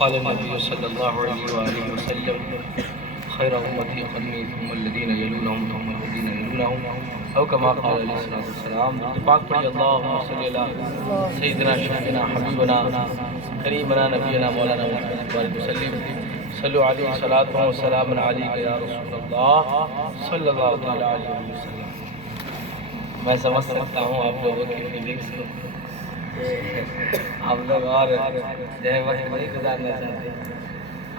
وقال النبي صلى الله عليه وآله وسلم خير أمتي قرني ثم الذين يلونهم ثم الذين يلونهم أو كما قال عليه الصلاة والسلام. پاک پڑھی اللهم صل على سيدنا شفيعنا حبيبنا كريمنا نبينا مولانا محمد وسلم. صلوا عليه صلاة وسلام عليك يا رسول الله صلی اللہ تعالی علیہ وسلم. میں سمجھ سکتا ہوں آپ لوگوں کی فیلنگس کو. آپ لوگ اور جو ہے وقت نہیں گزارنا چاہتے.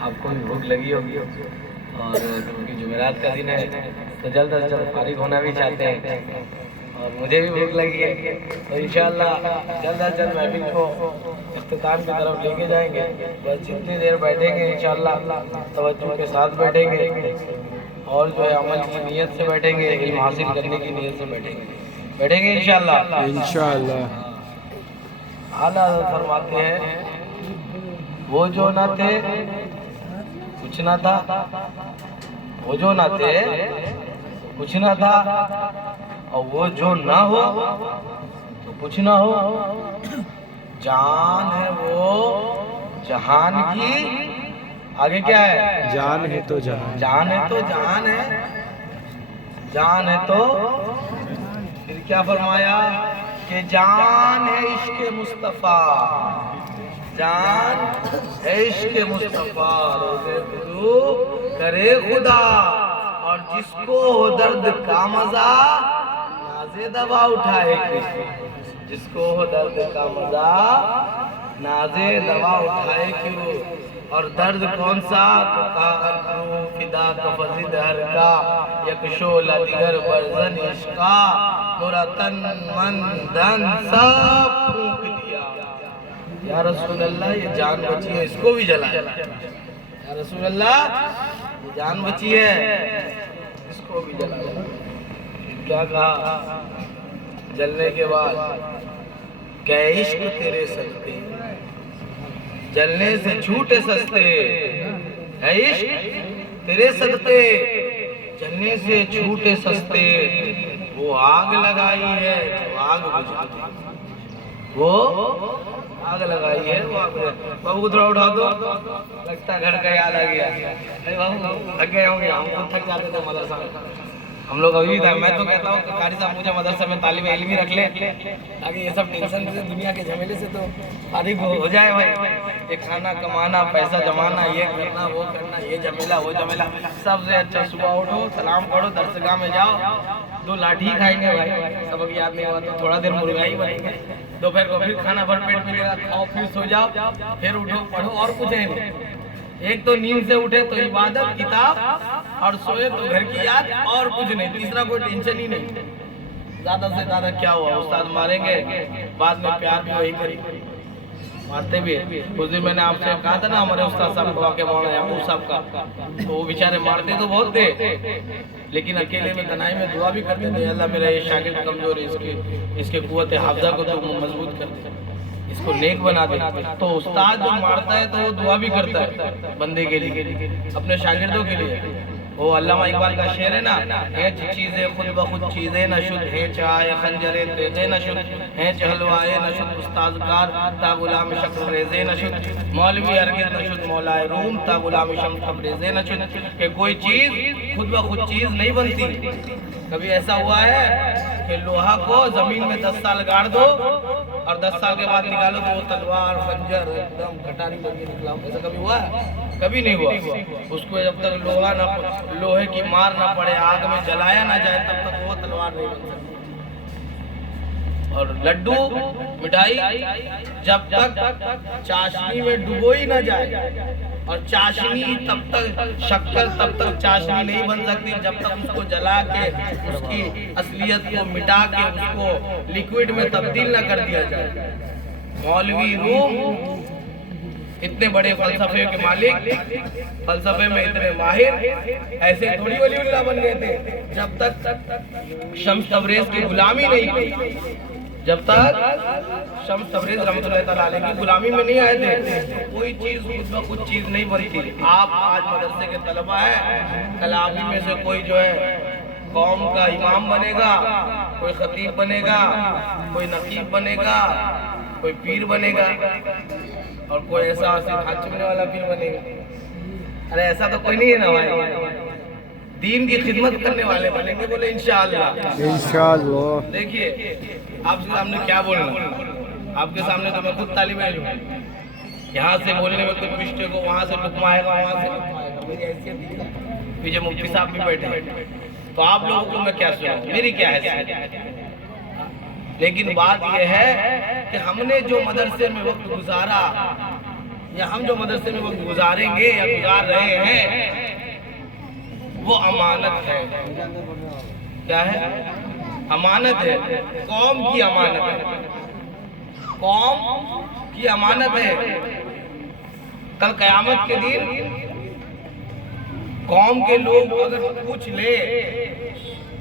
آپ کو بھی بھوک لگی ہوگی اور کیونکہ جمعرات کا دن ہے تو جلد از جلد فارغ ہونا بھی چاہتے ہیں اور مجھے بھی بھوک لگی ہے. تو انشاءاللہ جلد از جلد محفل کو اختتام کی طرف لے کے جائیں گے. بس جتنی دیر بیٹھیں گے انشاءاللہ توجہ کے ساتھ بیٹھیں گے اور جو ہے عمل کی نیت سے بیٹھیں گے, علم حاصل کرنے کی نیت سے بیٹھیں گے انشاءاللہ. اعلیٰ حضرت فرماتے ہیں وہ جو نہ تھے کچھ نہ تھا, وہ جو نہ تھے کچھ نہ تھا, اور وہ جو نہ ہو تو کچھ نہ ہو. جان ہے وہ جہان کی, آگے کیا ہے؟ جان ہے تو جہان, جان ہے تو جہان ہے, جان ہے تو پھر کیا فرمایا کہ جان ہے عشق مصطفیٰ, جان ہے عشق مصطفیٰ, روزے وضو کرے خدا, اور جس کو ہو درد کا مزہ نازے دوا اٹھائے کیوں, جس کو ہو درد کا مزہ نازے دوا اٹھائے کیوں. اور درد کون سا؟ تو کاغر کرو فدا کا فضد ہر کا, یک شولہ دیگر برزن عشقا, مرا تن من دن سب پھونک دیا. یا رسول اللہ یہ جان بچی ہے اس کو بھی جلائے. یا رسول اللہ یہ جان بچی ہے اس کو بھی جلائے. کیا کہا جلنے کے بعد؟ کہ عشق تیرے صدقے جلنے سے جھوٹے سستے, ہے عشق تیرے صدقے جلنے سے جھوٹے سستے. وہ آگ لگائی ہے جو آگ بجھا دے, وہ آگ لگائی ہے وہ آگ. بابو کو تھوڑا اٹھا دو, لگتا ہے گھر کا یاد آ گیا. بابو تھک گئے ہوں گے, ہم کو تھک جاتے تھے مدرسہ میں. ہم لوگ ابھی تھا. میں تو کہتا ہوں کہ قاری صاحب مجھے مدرسہ میں طالب علم ہی رکھ لے تاکہ یہ سب ٹینشن سے دنیا کے جھمیلے سے تو فارغ ہو جائے. بھائی یہ کھانا کمانا, پیسہ جمانا, یہ کرنا وہ کرنا, یہ جھمیلا وہ جھمیلا, سب سے اچھا صبح اٹھو, سلام پڑھو, درسگاہ میں جاؤ, 2 لاٹھی کھائیں گے. بھائی سبق یاد نہیں ہوا تو تھوڑا دیر مرغائی بنیں گے, دوپہر کو پھر کھانا بھر پیٹ ملے گا, کھاؤ پھر سو جاؤ, پھر اٹھو پڑھو, اور کچھ ہے نہیں. ایک تو نیند سے اٹھے تو عبادت کتاب, اور سوئے تو گھر کی یاد, اور کچھ نہیں. تیسرا کوئی ٹینشن ہی نہیں. زیادہ سے زیادہ کیا ہوا, استاد ماریں گے, بعد میں پیار بھی وہی کریں گے, مارتے بھی. اس دن میں نے آپ سے کہا تھا نا ہمارے استاد صاحب کو, واقعہ مولانا یعقوب صاحب کا, تو وہ بیچارے مارتے تو بہت تھے لیکن اکیلے میں تنہائی میں دعا بھی کرتے تھے, اللہ میرا یہ شاگرد کمزور ہے, اس کے قوت حافظہ کو تو مضبوط کر دے, اس کو نیک بنا دے. تو استاد جو مارتا ہے تو وہ دعا بھی کرتا ہے بندے کے لیے, اپنے شاگردوں کے لیے. وہ علامہ اقبال کا شعر ہے نا, ہیچ چیزیں خود بخود چیزیں نہ شد, ہیچ آئے خنجریں تیغیں نہ شد, ہیچ حلوائے نہ شد استازکار, تا غلام شکر ریزیں نہ شد, مولوی ہرگز نہ شد مولائے روم, تا غلام شمس تبریزیں نہ شد. کہ کوئی چیز خود بخود چیز نہیں بنتی. کبھی ایسا ہوا ہے کہ لوہا کو زمین میں 10 سال گاڑ دو اور 10 سال کے بعد نکالو تو وہ تلوار خنجر ایک دم کٹاری بن کے نکلا, ایسا کبھی ہوا ہے؟ کبھی نہیں ہوا. اس کو جب تک لوہے کی مار نہ پڑے, آگ میں جلایا نہ جائے, تب تک وہ تلوار نہیں بن سکتی. اور لڈو مٹھائی جب تک چاشنی میں ڈبوئی نہ جائے, اور چاشنی تب تک شکر تب تک چاشنی نہیں بن سکتی جب تک اس کو جلا کے اس کی اصلیت کو مٹا کے اس کو لیکوئڈ میں تبدیل نہ کر دیا جائے. مولوی روم اتنے بڑے فلسفے کے مالک, فلسفے میں اتنے ماہر, ایسے تھوڑی ولی اللہ بن گئے تھے جب تک شمس تبریز کی غلامی نہیں کی, جب تک شمس تبریز رحمۃ اللہ تعالیٰ علیہ کی غلامی میں نہیں آئے تھے کوئی چیز خود بخود چیز نہیں بنتی. آپ آج مدرسے کے طلبہ ہیں, کل آپ میں سے کوئی جو ہے قوم کا امام بنے گا, کوئی خطیب بنے گا, کوئی نقیب بنے گا, کوئی پیر بنے گا, اور کوئی ایسا ہاتھ چومنے والا پیر بنے گا. ارے ایسا تو کوئی نہیں ہے نا بھائی. دین کی خدمت کرنے والے بنیں گے. بولے انشاءاللہ. انشاءاللہ. دیکھیے آپ کے سامنے کیا بولنا, آپ کے سامنے تو میں خود طالب علم ہوں. یہاں سے بولنے میں کچھ مسٹیک ہو, وہاں سے لقمہ آئے گا, وہاں سے لقمہ آئے گا. میری حیثیت پیچھے مفتی صاحب بھی بیٹھے ہیں, تو آپ لوگوں کو میں کیا سناؤں, میری کیا حیثیت. لیکن بات یہ ہے کہ ہم نے جو مدرسے میں وقت گزارا, یا ہم جو مدرسے میں وقت گزاریں گے یا گزار رہے ہیں, وہ امانت ہے. کیا ہے؟ امانت ہے. قوم کی امانت ہے. قوم کی امانت ہے. کل قیامت کے دن قوم کے لوگ اگر پوچھ لے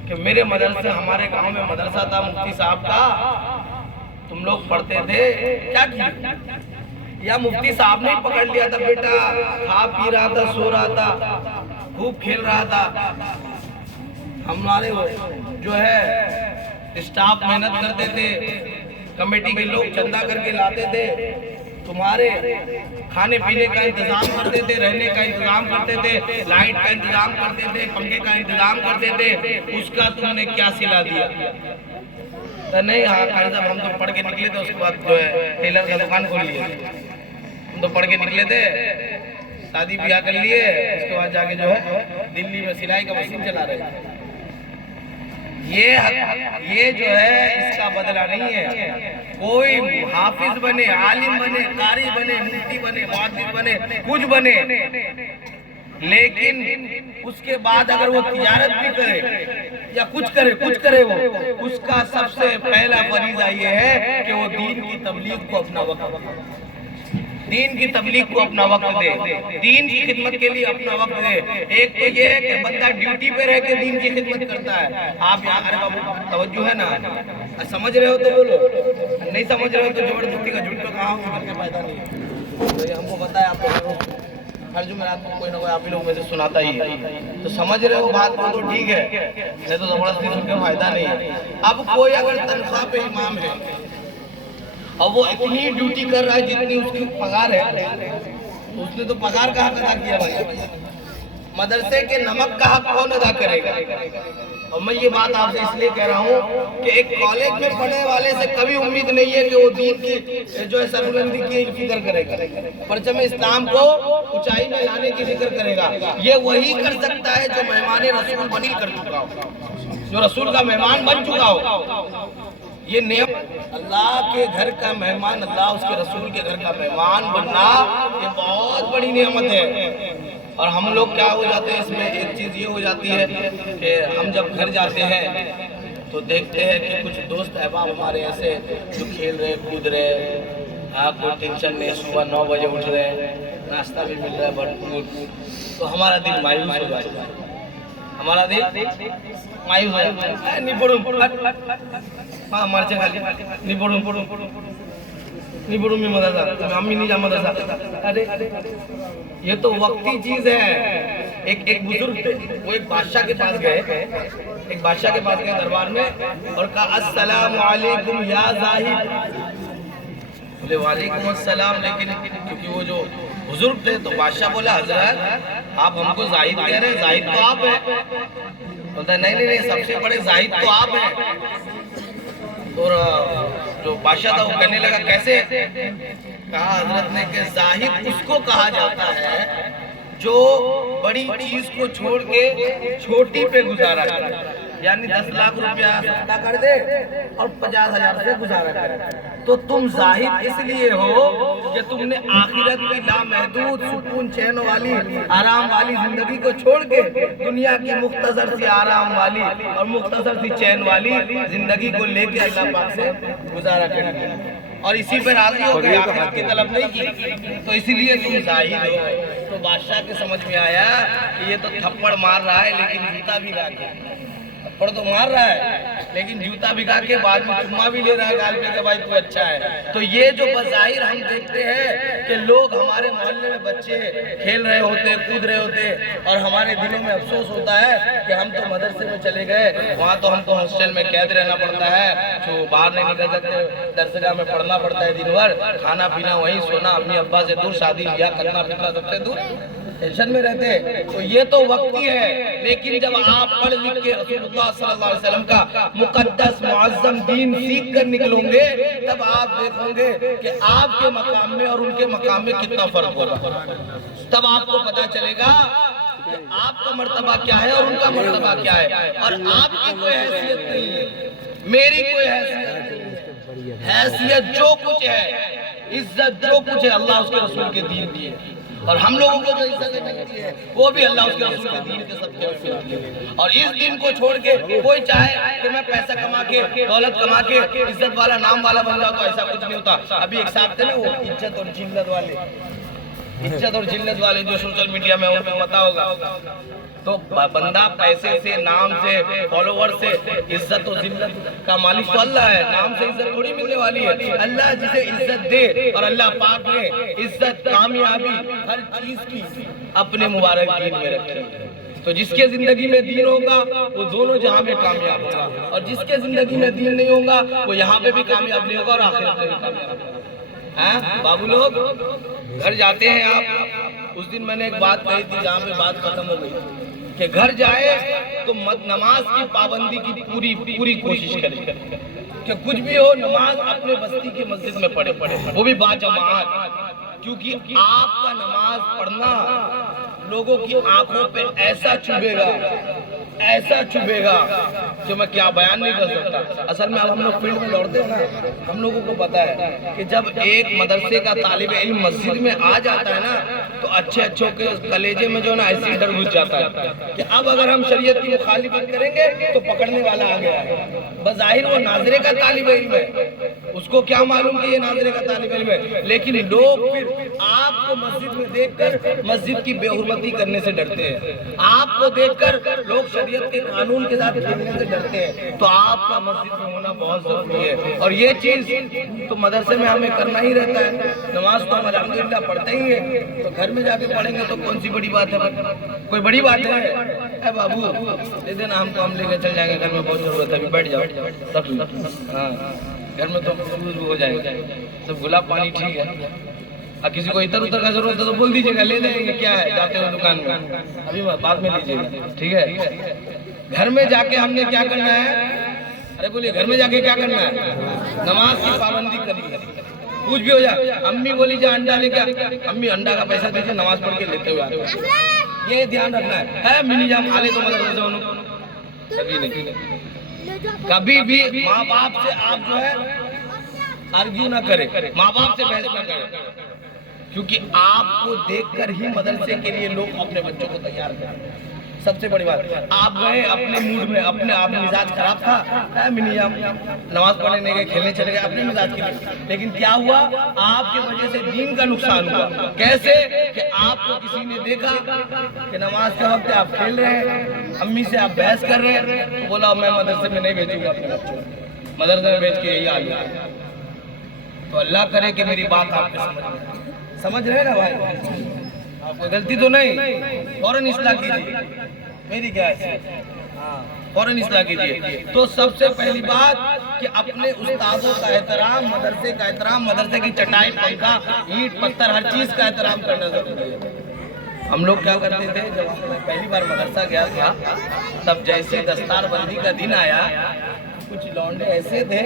کہ میرے مدرسے, ہمارے گاؤں میں مدرسہ تھا مفتی صاحب کا, تم لوگ پڑھتے تھے, کیا کیا؟ یا مفتی صاحب نے پکڑ لیا تھا, بیٹا کھا پی رہا تھا, سو رہا تھا, خوب کھیل رہا تھا. ہمارے جو ہے اسٹاف محنت کرتے تھے, کمیٹی کے لوگ چندہ کر کے لاتے تھے, تمہارے کھانے پینے کا انتظام کرتے تھے, رہنے کا انتظام کرتے تھے, لائٹ کا انتظام کرتے تھے, پنکھے کا انتظام کرتے تھے, اس کا تم نے کیا صلہ دیا؟ نہیں, ہاں قاری صاحب ہم تو پڑھ کے نکلے تھے, اس کے بعد جو ہے ٹیلر کا دکان کھول لیے. ہم تو پڑھ کے نکلے تھے, شادی بیاہ کر لیے, اس کے بعد جا کے جو ہے دلی میں سلائی کا مشین چلا رہے تھے. یہ جو ہے اس کا بدلہ نہیں ہے. کوئی حافظ بنے, عالم بنے, قاری بنے, مفتی بنے, محدث بنے, کچھ بنے, لیکن اس کے بعد اگر وہ تجارت بھی کرے یا کچھ کرے وہ, اس کا سب سے پہلا فریضہ یہ ہے کہ وہ دین کی تبلیغ کو اپنا وقت, دین کی تبلیغ کو اپنا وقت دے, دین کی خدمت کے لیے اپنا وقت دے. ایک تو یہ ہے کہ بندہ ڈیوٹی پہ رہ کے دین کی خدمت کرتا ہے. آپ یہاں توجہ ہے نا, سمجھ رہے ہو تو بولو, نہیں سمجھ رہے ہو تو زبردستی کا جھوٹ پہ کہاں کر کے فائدہ نہیں ہے. یہ ہم کو پتا ہے, آپ کو ہر جمعرات کو کوئی نہ کوئی آپ ہی لوگ میں سے سناتا ہی ہے, تو سمجھ رہے ہو بات کو تو ٹھیک ہے, نہیں تو زبردستی سن کے فائدہ نہیں ہے. اب کوئی اگر تنخواہ پہ امام ہے اور وہ اتنی ڈیوٹی کر رہا ہے جتنی اس کی پگار ہے, اس نے تو پگار کا حق ادا کیا بھائی. مدرسے کے نمک کا حق کون ادا کرے گا؟ اور میں یہ بات آپ سے اس لیے کہہ رہا ہوں کہ ایک کالج میں پڑھنے والے سے کبھی امید نہیں ہے کہ وہ دین کی جو ہے سربلندی کی فکر کرے گا, پرچم اسلام کو اونچائی میں لانے کی فکر کرے گا. یہ وہی کر سکتا ہے جو مہمان رسول بنی کر چکا ہو, جو رسول کا مہمان بن چکا ہو. یہ نعمت, اللہ کے گھر کا مہمان, اللہ اس کے رسول کے گھر کا مہمان بننا یہ بہت بڑی نعمت ہے. اور ہم لوگ کیا ہو جاتے ہیں اس میں, ایک چیز یہ ہو جاتی ہے کہ ہم جب گھر جاتے ہیں تو دیکھتے ہیں کہ کچھ دوست احباب ہمارے ایسے جو کھیل رہے, کود رہے, کوئی ٹینشن نہیں, صبح 9 بجے اٹھ رہے, ناشتہ بھی مل رہا ہے بھرپور, تو ہمارا دل مایوس ہو جاتا ہے. ہمارا دل مایوس ہو جاتا ہے. نہیں پڑھوں, ہاں مرچے کھا لیا, نہیں پڑھوں میں مدرسہ, امی نہیں جا مدرسہ. ارے یہ تو وقتی چیز ہے. ایک بزرگ تھے, وہ ایک بادشاہ کے پاس گئے, دربار میں, اور کہا السلام علیکم یا زاہد. بولے وعلیکم السلام, لیکن کیونکہ وہ جو بزرگ تھے تو بادشاہ بولا حضرت آپ ہم کو زاہد کہہ رہے ہیں, زاہد تو آپ ہیں. بولتا نہیں, سب سے بڑے زاہد تو آپ ہیں. اور جو بادشاہ تھا وہ کہنے لگا کیسے؟ کہا حضرت نے کہ زاہد اس کو کہا جاتا ہے جو بڑی چیز کو چھوڑ کے چھوٹی پہ گزارا کرے, یعنی 10 لاکھ روپیہ صدقہ کر دے اور 50,000 سے گزارا کرے. تو تم زاہد اس لیے ہو کہ تم نے آخرت کی لامحدود سکون چین والی آرام والی زندگی کو چھوڑ کے دنیا کی مختصر سی آرام والی اور مختصر سی چین والی زندگی کو لے کے اللہ پاک سے گزارا کرے, اور اسی پر راضی ہو گئے, آخرت کی طلب نہیں کی, تو اسی لیے تم زاہد ہو. تو بادشاہ کے سمجھ میں آیا کہ یہ تو تھپڑ مار رہا ہے لیکن جوتا بھی لا کے, تھپڑ تو مار رہا ہے لیکن جوتا بھگا کے بعد میں چما بھی لے رہا ہے گال پہ کہ بھائی تو اچھا ہے. تو یہ جو بظاہر ہم دیکھتے ہیں کہ لوگ ہمارے محلے میں بچے کھیل رہے ہوتے, کود رہے ہوتے, اور ہمارے دلوں میں افسوس ہوتا ہے کہ ہم تو مدرسے میں چلے گئے, وہاں تو ہم کو ہاسٹل میں قید رہنا پڑتا ہے, جو باہر نہیں نکل سکتے, درسگاہ میں پڑھنا پڑتا ہے دن بھر, کھانا پینا وہیں, سونا امی ابا سے دور, شادی بیاہ کرنا پھرنا سب سے دور, ٹینشن میں رہتے ہیں. تو یہ تو وقتی ہے, لیکن جب آپ پڑھ لکھ کے رسول اللہ صلی اللہ علیہ وسلم کا مقدس معظم دین سیکھ کر نکلوں گے, تب آپ دیکھیں گے کہ آپ کے مقام میں اور ان کے مقام میں کتنا فرق ہوگا. تب آپ کو پتا چلے گا کہ آپ کا مرتبہ کیا ہے اور ان کا مرتبہ کیا ہے, اور آپ کی کوئی حیثیت نہیں ہے, میری کوئی حیثیت نہیں. حیثیت جو کچھ ہے, عزت جو کچھ ہے, اللہ اس کے رسول کے دین کی ہے, اور ہم لوگوں کو جو عزت ملتی ہے وہ بھی اللہ اس کے رسول کے دین کے سب کے ملتی ہے. اور اس دن کو چھوڑ کے کوئی چاہے کہ میں پیسہ کما کے, دولت کما کے, عزت والا, نام والا بن جاؤ, تو ایسا کچھ نہیں ہوتا. ابھی ایک صاحب تھے نا, وہ عزت اور ذلت والے جو سوشل میڈیا میں ان کو پتا ہوگا, تو بندہ پیسے سے, نام سے, فالوور سے, عزت و ذلت کا مالک تو اللہ ہے. نام سے عزت تھوڑی ملنے والی ہے. اللہ جسے عزت دے, اور اللہ پاک نے عزت, کامیابی, ہر چیز کی اپنے مبارک دین میں رکھی. تو جس کے زندگی میں دین ہوگا وہ دونوں جہاں میں کامیاب ہوگا, اور جس کے زندگی میں دین نہیں ہوگا وہ یہاں پہ بھی کامیاب نہیں ہوگا اور آخرت میں بھی کامیاب ہوگا. بابو لوگ گھر جاتے ہیں آپ, اس دن میں نے ایک بات کہی تھی جہاں پہ بات ختم ہو گئی کہ گھر جائے تو نماز کی پابندی کی پوری کوشش کرے, کہ کچھ بھی ہو نماز اپنے بستی کی مسجد میں پڑھے, وہ بھی باجماعت, کیونکہ آپ کا نماز پڑھنا لوگوں کی آنکھوں پہ ایسا چبھے گا جو میں کیا بیان نہیں کر سکتا. اصل میں اب ہم لوگ فیلڈ میں دوڑتے ہیں نا, ہم لوگوں کو پتا ہے کہ جب ایک مدرسے کا طالب علم مسجد میں آ جاتا ہے نا, تو اچھوں کے کلیجے میں جو نا ایسی ڈر گھس جاتا ہے کہ اب اگر ہم شریعت کی مخالفت کریں گے تو پکڑنے والا آ گیا ہے. بظاہر وہ ناظرے کا طالب علم ہے, اس کو کیا معلوم کہ یہ ناظرے کا طالب علم ہے, لیکن لوگ پھر آپ کو مسجد میں دیکھ کر مسجد کی بے حرمتی کرنے سے ڈرتے ہیں. آپ کو دیکھ کر لوگ شریعت کے قانون کے ساتھ کھیلنے سے ڈرتے ہیں. تو آپ کا مسجد میں ہونا بہت ضروری ہے, اور یہ چیز تو مدرسے میں ہمیں کرنا ہی رہتا ہے. نماز تو ہم الحمدللہ پڑھتے ہی ہیں, تو گھر میں جا کے پڑھیں گے تو کون سی بڑی بات ہے, کوئی بڑی بات ہے. اے بابو دے دینا, ہم لے کے چل جائیں گے, گھر میں بہت ضرورت ہے, ابھی بیٹھ جاؤ, رکھ لو. ہاں گھر میں تو ہو جائے گا, سب گلاب پانی ٹھیک ہے. اور کسی کو ادھر ادھر کا ضرورت ہے تو بول دیجیے گا, لے لیں گے, کیا ہے, جاتے ہوئے دکان میں, ابھی بعد میں لیجیے گا, ٹھیک ہے. گھر میں جا کے ہم نے کیا کرنا ہے, ارے بولیے, گھر میں جا کے کیا کرنا ہے, نماز کی پابندی کرنی ہے. کچھ بھی ہو جائے, امی بولی جا انڈا لے کے, امی انڈا کا پیسہ دیجیے, نماز پڑھ کے لیتے ہوئے آتے ہیں. یہ دھیان رکھنا ہے. منی جا کھا لے تو مدرسے سے انہوں کبھی نہیں, کبھی بھی ماں باپ سے آپ جو ہے آرگیو نہ کرے, ماں باپ سے بحث نہ کرے, کیونکہ آپ کو دیکھ کر ہی مدرسے کے لیے لوگ اپنے بچوں کو تیار کریں. سب سے بڑی بات, آپ گئے اپنے موڈ میں, اپنے آپ مزاج خراب تھا, نماز پڑھنے نہیں گئے, کھیلنے چلے گئے اپنے مزاج کے لیے, لیکن کیا ہوا, آپ کی وجہ سے دین کا نقصان ہوا. کیسے کہ آپ کو کسی نے دیکھا کہ نماز کے وقت آپ کھیل رہے ہیں, امی سے آپ بحث کر رہے ہیں, تو بولا میں مدرسے میں نہیں بھیجوں گا اپنے بچوں کو, مدرسے میں بھیج کے یہی حال ہے. تو اللہ کرے کہ میری بات آپ سمجھ رہے نا بھائی, آپ کو غلطی تو نہیں, فوراً اصلاح کیجیے, میری کیا ہے, فوراً اصلاح کیجیے. تو سب سے پہلی بات کہ اپنے استادوں کا احترام, مدرسے کا احترام, مدرسے کی چٹائی, پنکھا, اینٹ پتھر, ہر چیز کا احترام کرنا ضروری ہے. ہم لوگ کیا کرتے تھے, جب میں پہلی بار مدرسہ گیا تھا, تب جیسے دستار بندی کا دن آیا, کچھ لونڈے ایسے تھے,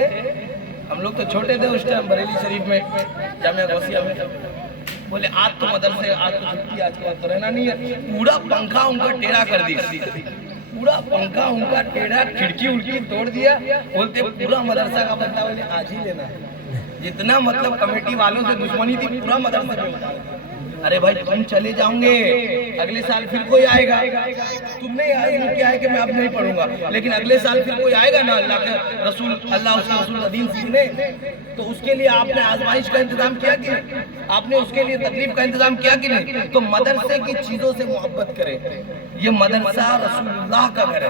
ہم لوگ تو چھوٹے تھے اس ٹائم, بریلی شریف میں, جامعہ غوثیہ میں, بولے آج تو مدرسے, آج تو چھٹی, آج کے بعد تو رہنا نہیں ہے. پورا پنکھا ان کا ٹیڑھا کر دیا, پورا پنکھا ان کا ٹیڑھا, کھڑکی اڑکی توڑ دیا. بولتے پورا مدرسہ کا بندہ بولے آج ہی لینا ہے. جتنا مطلب کمیٹی والوں سے دشمنی تھی پورا مدرسے پہ ہوتا. ارے بھائی تم چلے جاؤں گے, اگلے سال پھر کوئی آئے گا, تم نہیں آئے گا, کیا ہے کہ میں اب نہیں پڑھوں گا, لیکن اگلے سال پھر کوئی آئے گا نا اللہ کے رسول, اللہ اس کے رسول کا دین سیکھنے, تو اس کے لیے آپ نے آزمائش کا انتظام کیا کہ نہیں, آپ نے اس کے لیے تکلیف کا انتظام کیا کہ نہیں. تو مدرسے کی چیزوں سے محبت کریں, یہ مدرسہ رسول اللہ کا گھر ہے.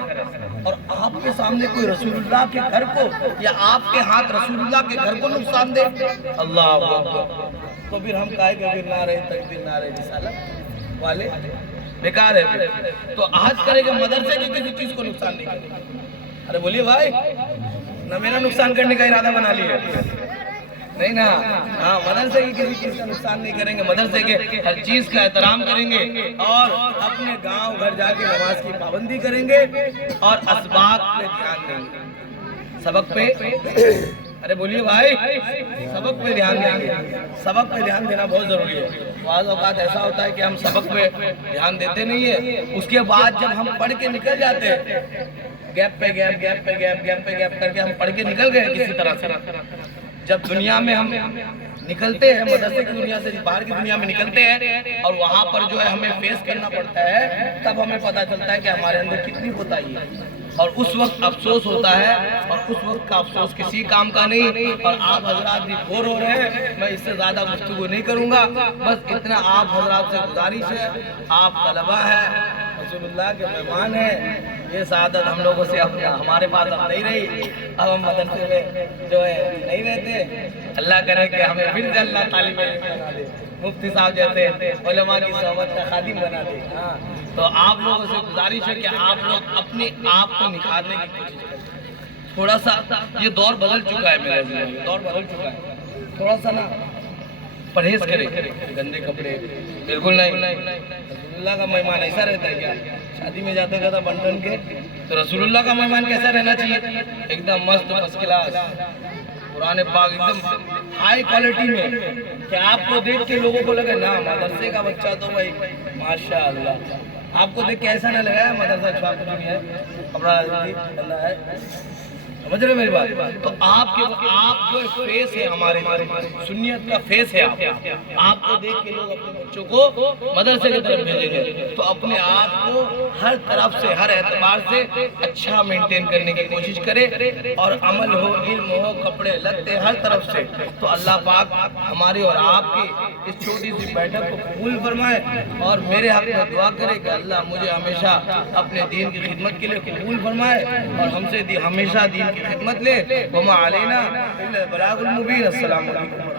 اور آپ کے سامنے کوئی رسول اللہ کے گھر کو یا آپ کے ہاتھ رسول اللہ کے گھر کو نقصان دے، اللہ اکبر، تو پھر ہم کہے کہ پھر نعرہ تکبیر نعرہ رسالت والے بیکار ہے۔ تو آج کرے گا مدرسے کی کسی چیز کو نقصان نہیں کرے گا۔ ارے بولیے بھائی، نہ میرا نقصان کرنے کا ارادہ بنا لیا نہیں نا، ہاں مدرسے کی کسی چیز کا نقصان نہیں کریں گے، مدرسے کے ہر چیز کا احترام کریں گے اور اپنے گاؤں گھر جا کے نماز کی پابندی کریں گے اور اسباق پہ دھیان دیں گے، سبق پہ، ارے بولیے بھائی، سبق پہ دھیان دیں گے، سبق پہ دھیان دینا بہت ضروری ہے۔ بعض اوقات ایسا ہوتا ہے کہ ہم سبق پہ دھیان دیتے نہیں ہیں، اس کے بعد جب ہم پڑھ کے نکل جاتے ہیں، گیپ پہ گیپ گیپ پہ گیپ گیپ پہ گیپ کر کے ہم پڑھ کے نکل گئے کسی طرح سے، جب دنیا میں ہم نکلتے ہیں، مدرسے کی دنیا سے باہر کی دنیا میں نکلتے ہیں اور وہاں پر جو ہے ہمیں فیس کرنا پڑتا ہے، تب ہمیں پتہ چلتا ہے کہ ہمارے اندر کتنی کوتاہی ہے، اور اس وقت افسوس ہوتا ہے، اور اس وقت کا افسوس کسی کام کا نہیں۔ اور آپ حضرات بھی بور ہو رہے ہیں، میں اس سے زیادہ گفتگو نہیں کروں گا، بس اتنا آپ حضرات سے گزارش ہے، آپ طلبہ ہیں، رسول اللہ کے مہمان ہیں، یہ سعادت ہم لوگوں سے ہمارے پاس اب نہیں رہی، اب ہم مدرسے میں جو ہے نہیں رہتے، اللہ کرے کہ ہمیں پھر سے اللہ طالب علم بنا دے، مفتی صاحب جیسے علماء کی صحبت کا خادم بنا دے۔ تو آپ لوگوں سے گزارش ہے کہ آپ لوگ اپنے آپ کو نکھارنے کی کوشش کریں، تھوڑا سا یہ دور بدل چکا ہے، میرے زندگی دور بدل چکا ہے، تھوڑا سا نا پرہیز کرے، گندے کپڑے بالکل نہیں۔ رسول اللہ کا مہمان ایسا رہتا ہے کیا؟ شادی میں جاتے گا تھا بنٹن کے، تو رسول اللہ کا مہمان کیسا رہنا چاہیے؟ ایک دم مست فرسٹ کلاس، قرآن پاک ایک دم ہائی کوالٹی میں، کہ آپ کو دیکھ کے لوگوں کو لگے نا مدرسے کا بچہ تو بھائی ماشاءاللہ، آپ کو دیکھ کے ایسا نہ لگا ہے مدرسہ چھوڑ کچھ نہیں ہے، کپڑا اللہ ہے، سمجھ رہے میری بات؟ تو آپ جو فیس ہے، ہمارے سنیت کا فیس ہے، آپ کو دیکھ کے لوگ اپنے بچوں کو مدرسے کی طرف بھیجیں گے، تو اپنے آپ کو ہر طرف سے، ہر اعتبار سے اچھا مینٹین کرنے کی کوشش کرے، اور عمل ہو، علم ہو، کپڑے لگتے ہر طرف سے، تو اللہ پاک ہماری اور آپ کی اس چھوٹی سی بیٹھک کو قبول فرمائے، اور میرے حق میں دعا کرے کہ اللہ مجھے ہمیشہ اپنے دین کی خدمت کے لیے قبول فرمائے، اور ہم سے ہمیشہ دین کی خدمت لے۔ وما علینا الا البلاغ المبین۔ السلام علیکم۔